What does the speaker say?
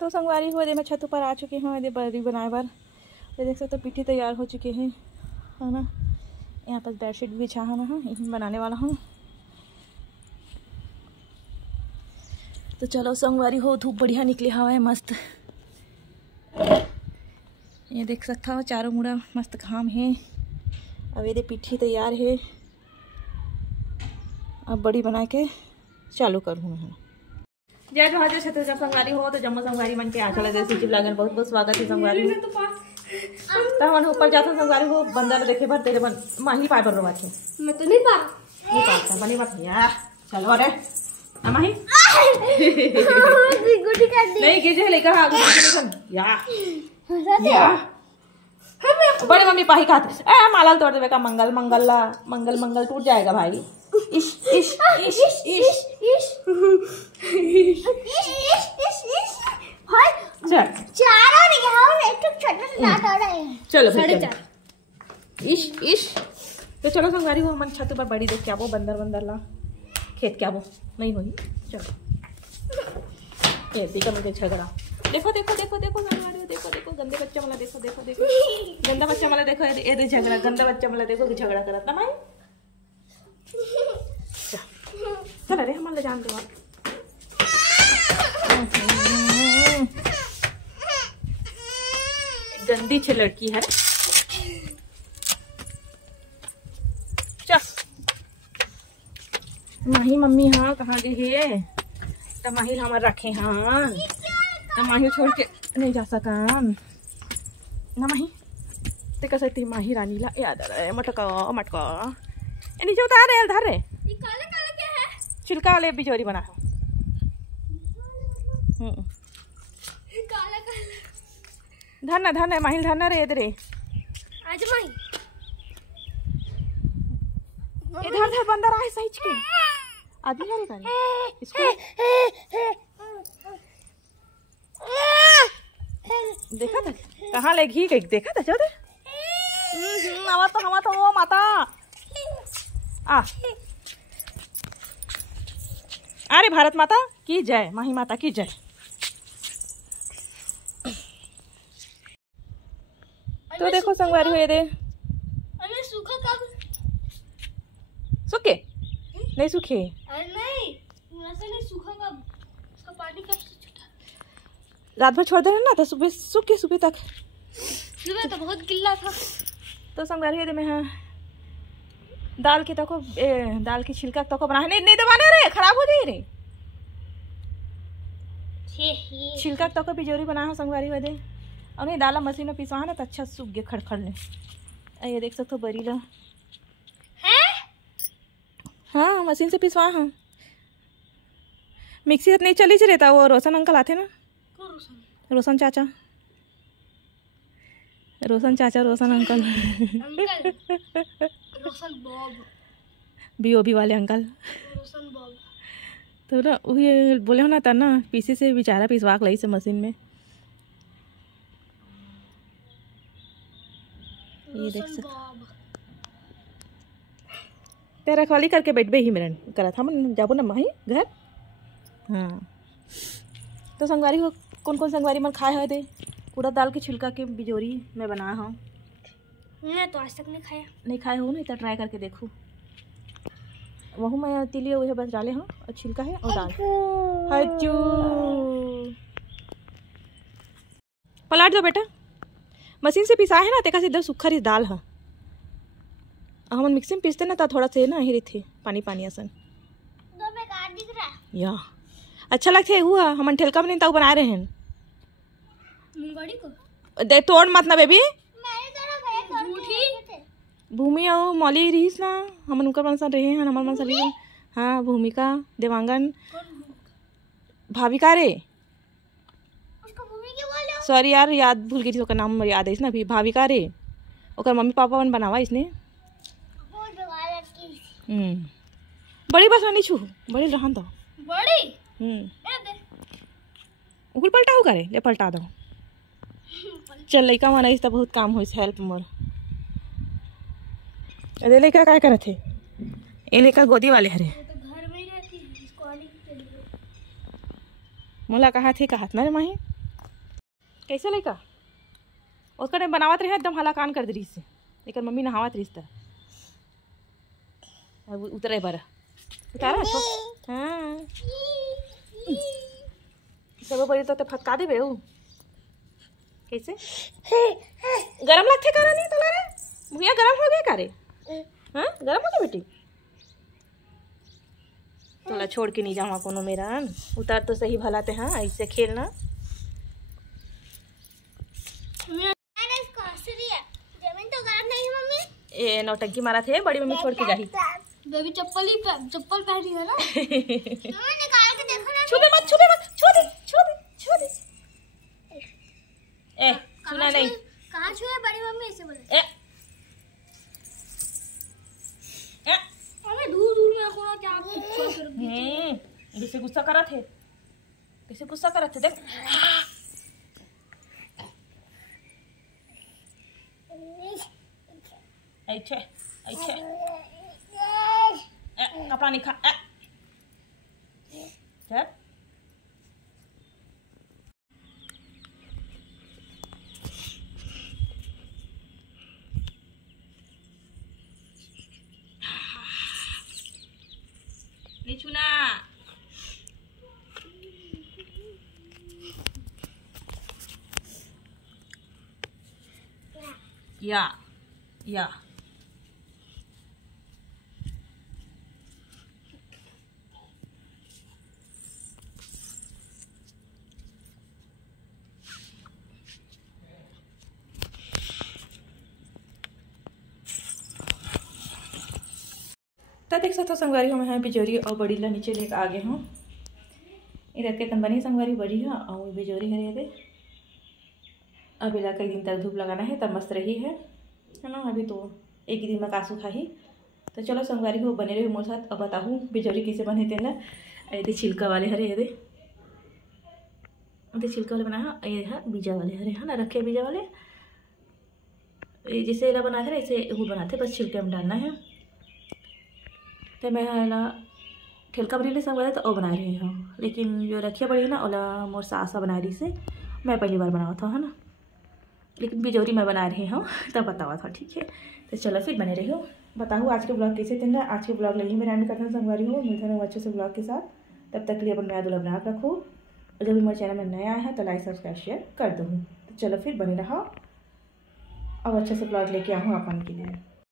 तो संगवारी हो दे मैं छत ऊपर आ चुकी हूँ दे बरी बनाए बार। तो देख सकते हो पिट्ठी तैयार हो चुके हैं है ना। यहाँ पर बेडशीट भी बिछा है ना, यही बनाने वाला हूँ। तो चलो संगवारी हो, धूप बढ़िया निकली हवा है मस्त। ये देख सकता हो चारों मुड़ा मस्त घाम है। अब ये दे पिट्ठी तैयार है, अब बड़ी बना के चालू करूँ मैं। जय जोहार जय छत्तीसगढ़ संगवारी हो तो जम्मू संगवारी मन के आचल देसी चिप लागन बहुत बहुत स्वागत है संगवारी हो। तो हम ऊपर जाते संगवारी हो बंदा देखे भर तेरे बन माही पाए पर रोवा थे। मैं तो नहीं पा नहीं पाता बनी मत यार। चलो अरे माही गुडी कर दी नहीं कीजिए लेकर आ गए या बड़े मम्मी पाही खाते ए माला तोड़ देवे का मंगल मंगल मंगल मंगल टूट जाएगा भाई। इश इश इश इश इश चारों नहीं एक छोटा सा नाट आ रहा है। चलो 4.5 इश इश। तो चलो संगवारी हो मन छत पर बड़ी देख क्या वो बंदर बंदर ला खेत क्या वो नहीं हुई। चलो ये देखो मुझे झगड़ा देखो देखो देखो देखो संगवारी हो देखो देखो गंदे बच्चा मला देखो देखो देखो गंदा बच्चा मला देखो ये दे झगड़ा गंदा बच्चा मला देखो कि झगड़ा करत ना भाई। चल अरे हमारे जान दो गंदी छे लड़की है। चल माही मम्मी हाँ कहाँ गए है तो माही हमारे रखे हाँ तो माही छोड़ के नहीं जा सका ना माही ते कैसे ती माही रानी ला याद आ रहा है मटका मटका ए नीचे उतार रे धर रे ये काला काला क्या है? छिलका वाले बिजोरी बना है। काला काला धरना माहिल धरना रे इधर आज माही इधर धर बंदर आए सही के आदमी है रे इसको देखा था कहाँ ले घी गई देखा था चल हवा तो वो माता आ अरे भारत माता की जय माही माता की जय। तो देखो संगवारी हुए दे अरे सूखा कब सूखे नहीं सूखे अरे नहीं वैसे नहीं सूखा कब उसका पानी कब से छूटा रात भर छोड़ देना ना तो सुबह सूखे सुबह तक सुबह तो बहुत गिल्ला था। तो संगवारी हुए दे मैं हाँ दाल के तको दाल की छिलका तको बना नहीं नहीं दबाना रे खराब हो जाए रे छिलका तको बिजोरी बना हो संगवारी हुए दे और नहीं दाला मशीन में पिसवा ना तो अच्छा सूख गया खड़खड़ ले। ये देख सकते हो बरी ला है हाँ मशीन से पिसवा हाँ मिक्सी हाथ नहीं चली रहता वो रोशन अंकल आते ना रोशन चाचा रोशन अंकल रोशन बॉब बीओबी वाले अंकल रोशन बॉब तो ना ये बोले हो ना था ना पीसी से बेचारा पिसवा लाई से मशीन में। ये देख सकते तेरा रखवाली करके बैठ ही मेरन करा था मन जाबो ना माही घर हाँ। तो संगवारी को कौन संगवारी मन खाए है दे उड़द दाल की छिलका के बिजोरी मैं बनाया हूँ। मैं तो आज तक नहीं खाया हो ना इतना ट्राई करके देखो वहू मैं तिलिए वही बस डाले हाँ और छिलका है और दाल हजू पलट दो बेटा मशीन से पिसा है ना तेका सीधा सूखा रही दाल है हम मिक्सी में पीसते ना तो थोड़ा से ना हिरी थे पानी पानी असन तो बेकार दिख रहा है या अच्छा लगते है हुआ हम ठेलका में नहीं बना रहे हैं मुंगड़ी को दे तोड़ मत ना बेबी भूमि और मौली रहीस ना हम उनका मनसा रहे हैं हमारे मनसा रही हाँ भूमिका देवांगन भाविका रे सॉरी यार याद भूल गई थी उसका नाम याद है ना अभी भाविका रे और मम्मी पापा मन बनावा इसने बड़ी बस नहीं छू बड़ी रहन दो बड़ी उगल पलटा हो करे ले पलटा दो चल लइका मन इस बहुत काम हो हेल्प मोर अरे लइका काय करत थे ए लइका गोदी वाले हरे तो घर में ही रहती है इसको आने के लिए मोला कहा थे कहत ना रे माही कैसे लड़का उसका टाइम बनावत रहे एकदम हलाकान कर दी से, लेकिन मम्मी नहावत रही तरह अब उतरे बारा उतारा हाँ सब बड़ी तो फटका दे बे कैसे गरम लगते करा नहीं तो रे भैया गरम हो गया का रे हाँ गरम हो गया बेटी तोला छोड़ के नहीं जाऊँ कोनो मेरा उतार तो सही भला ते हाँ ऐसे खेलना ए नौटंकी मारा थे बड़ी मम्मी छोड़ के जाही बेबी चप्पल पहनी है ना निकाल के देखो ना छू मत छू दे ए छूना नहीं कहाँ छुए बड़ी मम्मी ऐसे बोले अबे दूर में रखो ना क्या कैसे गुस्सा करा थे देख ऐसे कपड़ा नहीं खा चल नहीं छूना या तो देख सकते हो संगवारी हम यहाँ बिजोरी और बड़ी ला नीचे लेकर आ गए हूँ इधर के तन बनी संगवारी बड़ी है और बिजोरी है ये अब इला कई दिन तक धूप लगाना है तब मस्त रही है ना अभी तो एक ही दिन में कासू खाही तो चलो संगवारी हो बने रहे मोर साथ अब बताऊँ बिजोरी कैसे बने थे ना ये छिलका वाले हरे ये छिलका वाले बना है ये है बीजा वाले हरे है ना रखे बीजा वाले जैसे इला बनाते ना ऐसे वो बनाते बस छिलके में डालना है तो मैं ना ठेलका बनी संगवारी तो बना रही हूँ लेकिन जो रखिया बड़ी है ना ओला मोर सासा बना रही से मैं पहली बार बनावा था है ना लेकिन बिजोरी मैं बना रही हूँ तब बतावा था ठीक है तो चलो फिर बने रही हो बताऊँ आज के ब्लॉग कैसे थे आज के ब्लॉग लगी मेरा एंड करना संगवारी हो मिलता है अच्छे से ब्लॉग के साथ तब तक के लिए अपन नया दुल्हा बना रखो और जब भी मेरे चैनल में नया आया है तो लाइक सब्सक्राइब शेयर कर दूँ तो चलो फिर बने रहा और अच्छे से ब्लॉग लेके आऊँ अपन के लिए।